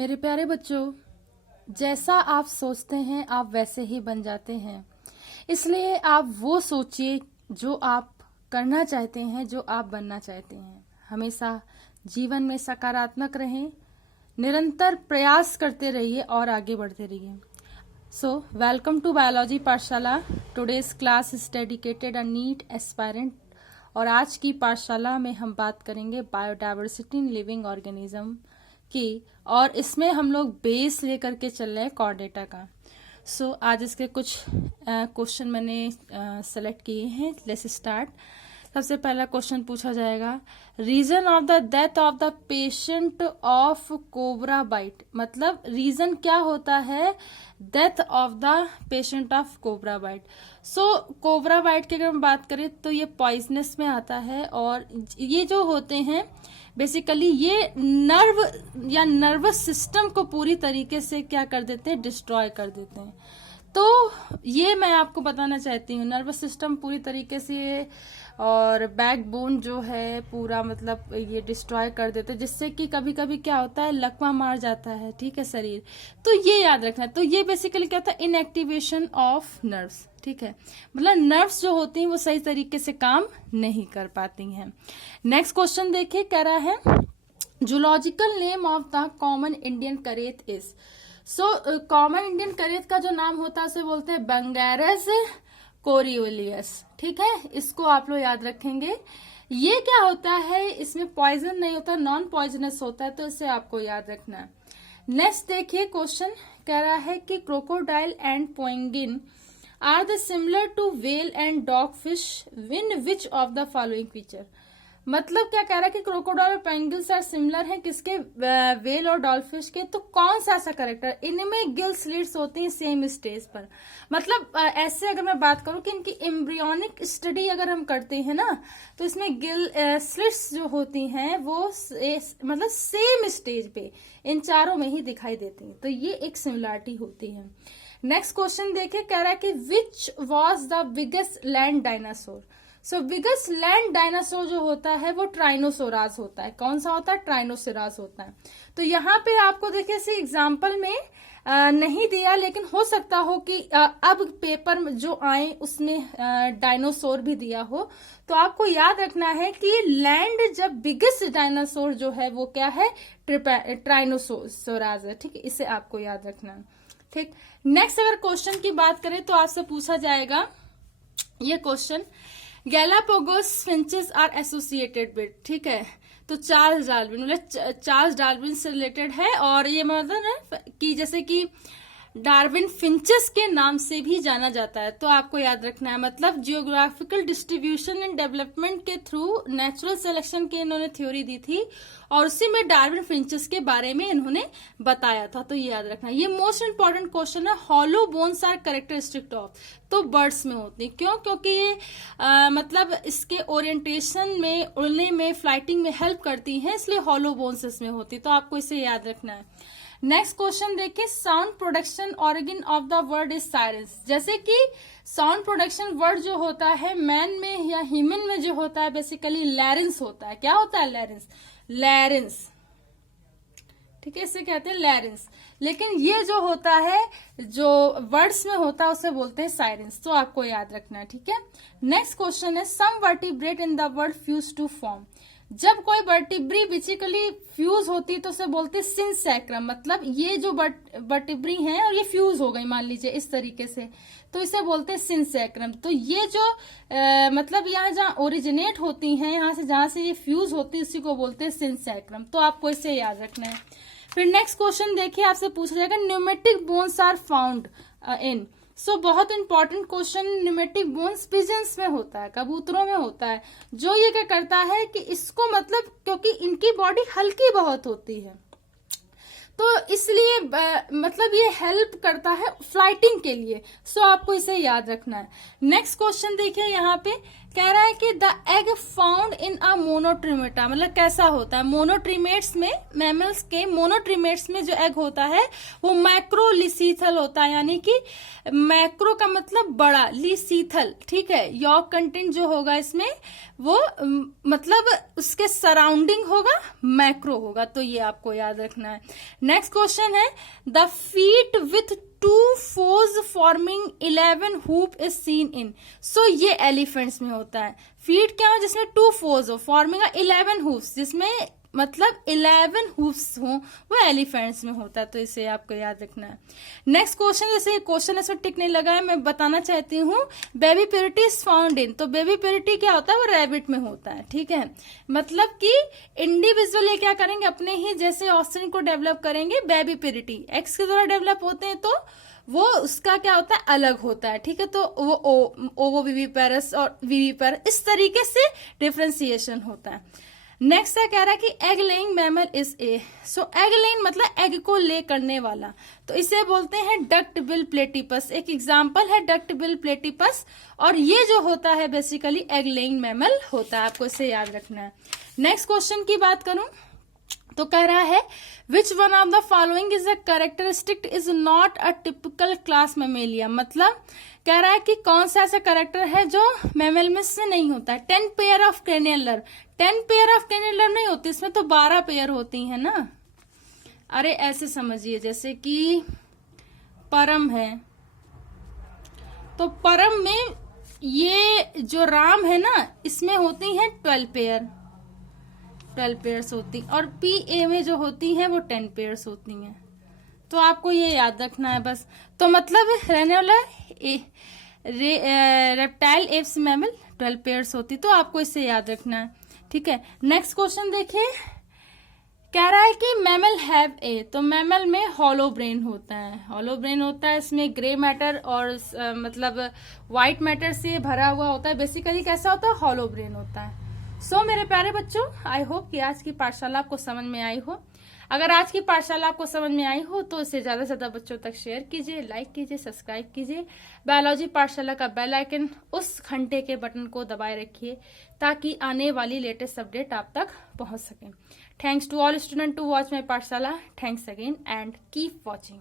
मेरे प्यारे बच्चों, जैसा आप सोचते हैं आप वैसे ही बन जाते हैं। इसलिए आप वो सोचिए जो आप करना चाहते हैं, जो आप बनना चाहते हैं। हमेशा जीवन में सकारात्मक रहें, निरंतर प्रयास करते रहिए और आगे बढ़ते रहिए। So welcome to biology Pathshala. Today's class is dedicated a NEET aspirant. और आज की पाठशाला में हम बात करेंगे बायोडायवर्सिटी इन लिविंग ऑर्गेनिज्म की, और इसमें हम लोग बेस लेकर के चल रहे हैं कॉर डेटा का। सो आज इसके कुछ क्वेश्चन मैंने सेलेक्ट किए हैं। Let's start. सबसे पहला क्वेश्चन पूछा जाएगा, reason of the death of the patient of cobra bite. मतलब रीजन क्या होता है death of the patient of cobra bite. So cobra bite की अगर हम बात करें तो ये पॉइजनस में आता है, और ये जो होते हैं बेसिकली ये नर्व या नर्वस सिस्टम को पूरी तरीके से क्या कर देते हैं, डिस्ट्रॉय कर देते हैं। तो ये मैं आपको बताना चाहती हूँ, नर्वस सिस्टम पूरी तरीके से और बैकबोन जो है पूरा मतलब ये डिस्ट्रॉय कर देते हैं, जिससे कि कभी कभी क्या होता है लकवा मार जाता है, ठीक है, शरीर। तो ये याद रखना है। तो ये बेसिकली क्या होता है, इनएक्टिवेशन ऑफ नर्व्स, ठीक है। मतलब नर्व्स जो होती हैं वो सही तरीके से काम नहीं कर पाती हैं। नेक्स्ट क्वेश्चन देखिए, कह रहा है zoological name of the common Indian करेत इज। सो कॉमन इंडियन करेत का जो नाम होता है उसे बोलते हैं बंगैरस कोरियोलियस, ठीक है। इसको आप लोग याद रखेंगे। ये क्या होता है, इसमें पॉइजन नहीं होता, नॉन पॉइजनस होता है, तो इसे आपको याद रखना है। नेक्स्ट देखिए क्वेश्चन, कह रहा है कि crocodile and penguin are the similar to whale and dog fish in which of the following feature. मतलब क्या कह रहा है कि क्रोकोडाइल और पेंगुइन्स आर सिमिलर हैं किसके, व्हेल और डॉलफिश के। तो कौन सा ऐसा करेक्टर, इनमें गिल स्लिट्स होती हैं सेम स्टेज पर। मतलब ऐसे अगर मैं बात करूं कि इनकी एम्ब्रियोनिक स्टडी अगर हम करते हैं ना, तो इसमें गिल स्लिट्स जो होती हैं वो मतलब सेम स्टेज पे इन चारों में ही दिखाई देती हैं। तो ये एक सिमिलरिटी होती है। नेक्स्ट क्वेश्चन देखिए, कह रहा है कि which was the biggest land dinosaur. So biggest land dinosaur जो होता है वो ट्राइनोसोरास होता है। कौन सा होता है, ट्राइनोसोरास होता है। तो यहाँ पे आपको देखिए इसी एग्जाम्पल में नहीं दिया, लेकिन हो सकता हो कि अब पेपर में जो आए उसमें डायनासोर भी दिया हो। तो आपको याद रखना है कि लैंड जब बिगेस्ट डायनासोर जो है वो क्या है, ट्राइनोसोरास है, ठीक है। इसे आपको याद रखना है, ठीक। नेक्स्ट अगर क्वेश्चन की बात करें तो आपसे पूछा जाएगा ये question, Galapagos finches are associated with, ठीक है। तो चार्ल्स डार्विन, मतलब चार्ल्स डार्विन से रिलेटेड है, और ये मतलब है कि जैसे कि डार्विन फिंचेस के नाम से भी जाना जाता है। तो आपको याद रखना है, मतलब जियोग्राफिकल डिस्ट्रीब्यूशन एंड डेवलपमेंट के थ्रू नेचुरल सिलेक्शन की इन्होंने थ्योरी दी थी, और उसी में डार्विन फिंचेस के बारे में इन्होंने बताया था। तो ये याद रखना। ये मोस्ट इंपॉर्टेंट क्वेश्चन है। Hollow bones are characteristic of, तो बर्ड्स में होती है। क्यों, क्योंकि ये मतलब इसके ओरिएंटेशन में, उड़ने में, फ्लाइटिंग में हेल्प करती हैं, इसलिए हॉलो बोन्स इसमें होती है। तो आपको इसे याद रखना है। नेक्स्ट क्वेश्चन देखिए, sound production organ of the word is sirens. जैसे कि साउंड प्रोडक्शन वर्ड जो होता है मैन में या ह्यूमन में जो होता है बेसिकली लैरिंस होता है। क्या होता है, लैरिंस, लैरिंस, ठीक है, इसे कहते हैं लैरिंस। लेकिन ये जो होता है जो वर्ड्स में होता है उसे बोलते हैं साइरेंस। तो आपको याद रखना है, ठीक है। नेक्स्ट क्वेश्चन है, some vertebrate in the word fuse to form. जब कोई वर्टिब्री बेसिकली फ्यूज होती है तो उसे बोलते हैं सिंसैक्रम। मतलब ये जो वर्टिब्री हैं और ये फ्यूज हो गई मान लीजिए इस तरीके से, तो इसे बोलते हैं सिंसैक्रम। तो ये जो मतलब यहाँ जहाँ ओरिजिनेट होती हैं, यहाँ से जहां से ये फ्यूज होती है उसी को बोलते हैं सिंसैक्रम। तो आपको इसे याद रखना है। फिर नेक्स्ट क्वेश्चन देखिए, आपसे पूछा जाएगा pneumatic bones are found in. So बहुत important question, pneumatic bones pigeons में होता है, कबूतरों में होता है। जो ये क्या करता है कि इसको मतलब क्योंकि इनकी बॉडी हल्की बहुत होती है तो इसलिए मतलब ये हेल्प करता है फ्लाइटिंग के लिए। सो आपको इसे याद रखना है। नेक्स्ट क्वेश्चन देखिए यहाँ पे, कह रहा है कि द एग फाउंड इन अ मोनोट्रिमेटा, मतलब कैसा होता है मोनोट्रिमेट्स में, मैमल्स के मोनोट्रिमेट्स में जो एग होता है वो मैक्रोलिसीथल होता है, यानी कि मैक्रो का मतलब बड़ा, लिसीथल, ठीक है। यॉर्क कंटेंट जो होगा इसमें वो मतलब उसके सराउंडिंग होगा, मैक्रो होगा, तो ये आपको याद रखना है। नेक्स्ट क्वेश्चन है the feet with 2 foes forming 11 hoop is seen in. So ये एलिफेंट्स में होता है। फीट क्या हो जिसमें 2 फोज हो, फॉर्मिंग 11 हुप्स, जिसमें मतलब 11 हुप्स हो, वो एलिफेंट्स में होता है, तो इसे आपको याद रखना है। नेक्स्ट क्वेश्चन, जैसे क्वेश्चन इसमें टिक नहीं लगा है, मैं बताना चाहती हूँ बेबी पिरिटी इज फाउंड इन। तो बेबी पिरिटी क्या होता है, वो रैबिट में होता है, ठीक है। मतलब कि इंडिविजुअल ये क्या करेंगे, अपने ही जैसे ऑस्ट्रिन को डेवलप करेंगे, बेबी पिरिटी एक्स के द्वारा डेवलप होते हैं, तो वो उसका क्या होता है, अलग होता है, ठीक है। तो वो ओवो विविपेरस और विविपेरस, इस तरीके से डिफ्रेंसिएशन होता है। नेक्स्ट है कह रहा है कि egg laying mammal is a. So egg laying मतलब एग को ले करने वाला, तो इसे बोलते हैं डक्ट बिल प्लेटिपस। एक एग्जांपल है डक्ट बिल प्लेटिपस, और ये जो होता है बेसिकली एग लेइंग मैमल होता है, आपको इसे याद रखना है। नेक्स्ट क्वेश्चन की बात करूं तो कह रहा है which one of the following is a characteristic is not a typical class Mammalia. मतलब कह रहा है कि कौन सा ऐसा कैरेक्टर है जो मैमल में से नहीं होता है। 10 पेयर ऑफ क्रेनियलर, 10 पेयर ऑफ क्रेनियलर नहीं होती, इसमें तो 12 पेयर होती है ना। अरे ऐसे समझिए जैसे कि परम है, तो परम में ये जो राम है ना, इसमें होती हैं 12 पेयर्स होती, और पी ए में जो होती हैं वो 10 पेयर्स होती हैं। तो आपको ये याद रखना है बस। तो मतलब रहने वाला रेप्टाइल एप्स मैमल 12 पेयर्स होती, तो आपको इसे याद रखना है, ठीक है। नेक्स्ट क्वेश्चन देखिए, कह रहा है कि मैमल हैव ए। तो मैमल में हॉलो ब्रेन होता है, हॉलो ब्रेन होता है, इसमें ग्रे मैटर और मतलब व्हाइट मैटर से भरा हुआ होता है। बेसिकली कैसा होता है, हॉलो ब्रेन होता है। सो मेरे प्यारे बच्चों, आई होप कि आज की पाठशाला आपको समझ में आई हो। अगर आज की पाठशाला आपको समझ में आई हो तो इसे ज्यादा से ज्यादा बच्चों तक शेयर कीजिए, लाइक कीजिए, सब्सक्राइब कीजिए। बायोलॉजी पाठशाला का बेल आइकन उस घंटे के बटन को दबाए रखिए ताकि आने वाली लेटेस्ट अपडेट आप तक पहुंच सके। Thanks to all student to watch my Pathshala. Thanks again and keep watching.